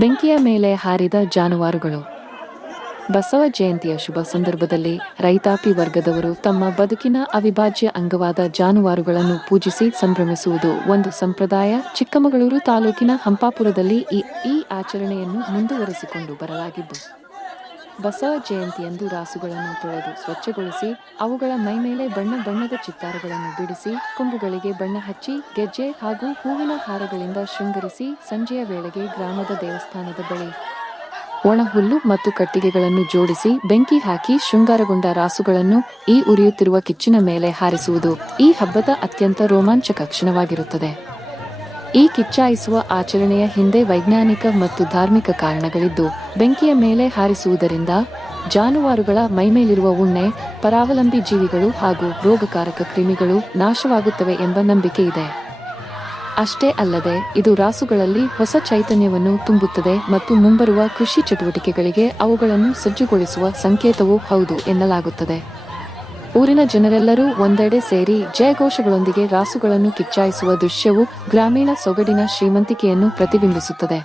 ಬೆಂಕಿಯ ಮೇಲೆ ಹಾರಿದ ಜಾನುವಾರುಗಳು. ಬಸವ ಜಯಂತಿಯ ಶುಭ ಸಂದರ್ಭದಲ್ಲಿ ರೈತಾಪಿ ವರ್ಗದವರು ತಮ್ಮ ಬದುಕಿನ ಅವಿಭಾಜ್ಯ ಅಂಗವಾದ ಜಾನುವಾರುಗಳನ್ನು ಪೂಜಿಸಿ ಸಂಭ್ರಮಿಸುವುದು ಒಂದು ಸಂಪ್ರದಾಯ. ಚಿಕ್ಕಮಗಳೂರು ತಾಲೂಕಿನ ಹಂಪಾಪುರದಲ್ಲಿ ಈ ಆಚರಣೆಯನ್ನು ಮುಂದುವರೆಸಿಕೊಂಡು ಬರಲಾಗಿದ್ದು, ಬಸವ ಜಯಂತಿಯಂದು ರಾಸುಗಳನ್ನು ತೊಳೆದು ಸ್ವಚ್ಛಗೊಳಿಸಿ ಅವುಗಳ ಮೈಮೇಲೆ ಬಣ್ಣ ಬಣ್ಣದ ಚಿತ್ತಾರಗಳನ್ನು ಬಿಡಿಸಿ ಕೊಂಬುಗಳಿಗೆ ಬಣ್ಣ ಹಚ್ಚಿ ಗೆಜ್ಜೆ ಹಾಗೂ ಹೂವಿನ ಹಾರಗಳಿಂದ ಶೃಂಗರಿಸಿ ಸಂಜೆಯ ವೇಳೆಗೆ ಗ್ರಾಮದ ದೇವಸ್ಥಾನದ ಬಳಿ ಒಣ ಹುಲ್ಲು ಮತ್ತು ಕಟ್ಟಿಗೆಗಳನ್ನು ಜೋಡಿಸಿ ಬೆಂಕಿ ಹಾಕಿ ಶೃಂಗಾರಗೊಂಡ ರಾಸುಗಳನ್ನು ಈ ಉರಿಯುತ್ತಿರುವ ಕಿಚ್ಚಿನ ಮೇಲೆ ಹಾರಿಸುವುದು ಈ ಹಬ್ಬದ ಅತ್ಯಂತ ರೋಮಾಂಚಕ ಕ್ಷಣವಾಗಿರುತ್ತದೆ. ಈ ಕಿಚ್ಚಾಯಿಸುವ ಆಚರಣೆಯ ಹಿಂದೆ ವೈಜ್ಞಾನಿಕ ಮತ್ತು ಧಾರ್ಮಿಕ ಕಾರಣಗಳಿದ್ದು, ಬೆಂಕಿಯ ಮೇಲೆ ಹಾರಿಸುವುದರಿಂದ ಜಾನುವಾರುಗಳ ಮೈಮೇಲಿರುವ ಉಣ್ಣೆ, ಪರಾವಲಂಬಿ ಜೀವಿಗಳು ಹಾಗೂ ರೋಗಕಾರಕ ಕ್ರಿಮಿಗಳು ನಾಶವಾಗುತ್ತವೆ ಎಂಬ ನಂಬಿಕೆ ಇದೆ. ಅಷ್ಟೇ ಅಲ್ಲದೆ ಇದು ರಾಸುಗಳಲ್ಲಿ ಹೊಸ ಚೈತನ್ಯವನ್ನು ತುಂಬುತ್ತದೆ ಮತ್ತು ಮುಂಬರುವ ಕೃಷಿ ಚಟುವಟಿಕೆಗಳಿಗೆ ಅವುಗಳನ್ನು ಸಜ್ಜುಗೊಳಿಸುವ ಸಂಕೇತವೂ ಹೌದು ಎನ್ನಲಾಗುತ್ತದೆ. ಊರಿನ ಜನರೆಲ್ಲರೂ ಒಂದೆಡೆ ಸೇರಿ ಜಯಘೋಷಗಳೊಂದಿಗೆ ರಾಸುಗಳನ್ನು ಕಿಚ್ಚಾಯಿಸುವ ದೃಶ್ಯವು ಗ್ರಾಮೀಣ ಸೊಗಡಿನ ಶ್ರೀಮಂತಿಕೆಯನ್ನು ಪ್ರತಿಬಿಂಬಿಸುತ್ತದೆ.